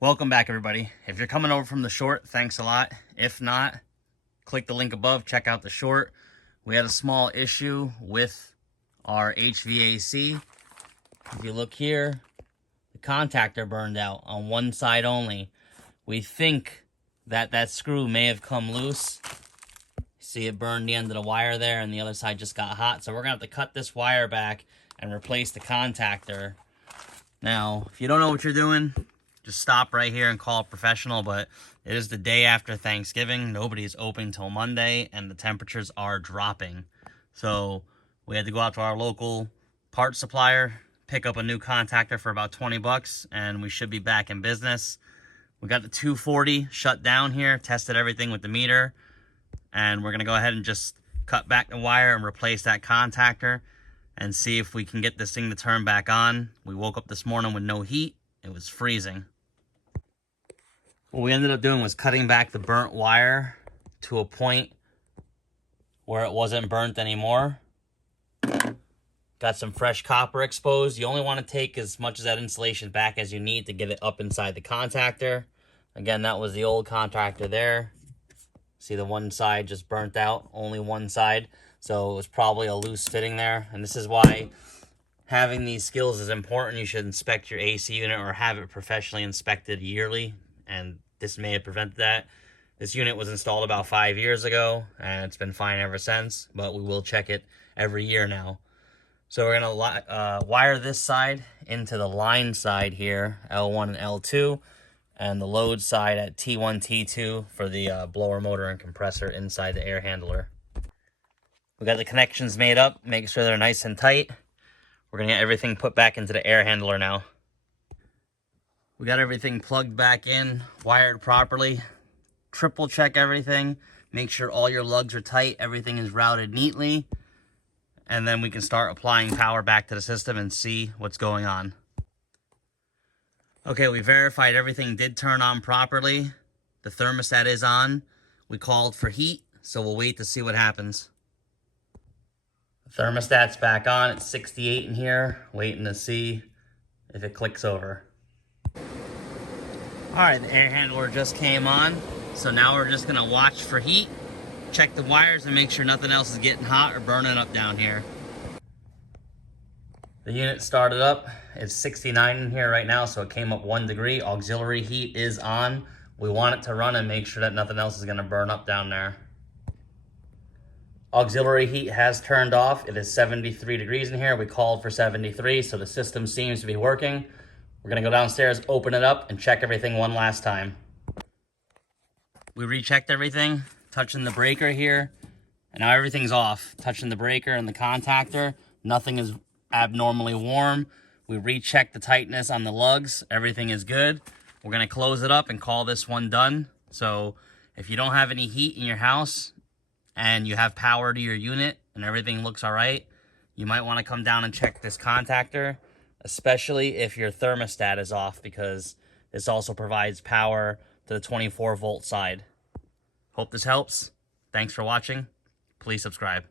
Welcome back, everybody. If you're coming over from the short, thanks a lot. If not, click the link above, check out the short. We had a small issue with our HVAC. If you look here, the contactor burned out on one side only. We think that screw may have come loose. See, it burned the end of the wire there, and the other side just got hot. So we're gonna have to cut this wire back and replace the contactor. Now, if you don't know what you're doing, just stop right here and call a professional. But it is the day after Thanksgiving. Nobody's open till Monday, and the temperatures are dropping. So we had to go out to our local parts supplier, pick up a new contactor for about 20 bucks, and we should be back in business. We got the 240 shut down here, tested everything with the meter, and we're gonna go ahead and just cut back the wire and replace that contactor and see if we can get this thing to turn back on. We woke up this morning with no heat. It was freezing. What we ended up doing was cutting back the burnt wire to a point where it wasn't burnt anymore. Got some fresh copper exposed. You only want to take as much of that insulation back as you need to get it up inside the contactor. Again, that was the old contactor there. See, the one side just burnt out, only one side. So it was probably a loose fitting there. And this is why having these skills is important. You should inspect your AC unit or have it professionally inspected yearly. And this may have prevented that. This unit was installed about 5 years ago, and it's been fine ever since, but we will check it every year now. So we're gonna wire this side into the line side here, L1 and L2, and the load side at T1, T2 for the blower motor and compressor inside the air handler. We got the connections made up, make sure they're nice and tight. We're gonna get everything put back into the air handler now. We got everything plugged back in, wired properly. Triple check everything. Make sure all your lugs are tight. Everything is routed neatly. And then we can start applying power back to the system and see what's going on. Okay, we verified everything did turn on properly. The thermostat is on. We called for heat, so we'll wait to see what happens. The thermostat's back on. It's 68 in here. Waiting to see if it clicks over. Alright, the air handler just came on, so now we're just going to watch for heat, check the wires, and make sure nothing else is getting hot or burning up down here. The unit started up. It's 69 in here right now, so it came up 1 degree. Auxiliary heat is on. We want it to run and make sure that nothing else is going to burn up down there. Auxiliary heat has turned off. It is 73 degrees in here. We called for 73, so the system seems to be working. We're gonna go downstairs, open it up, and check everything one last time. We rechecked everything, touching the breaker here, and now everything's off. Touching the breaker and the contactor, nothing is abnormally warm. We rechecked the tightness on the lugs, everything is good. We're gonna close it up and call this one done. So if you don't have any heat in your house and you have power to your unit and everything looks all right, you might wanna come down and check this contactor, especially if your thermostat is off, because this also provides power to the 24-volt side. Hope this helps. Thanks for watching. Please subscribe.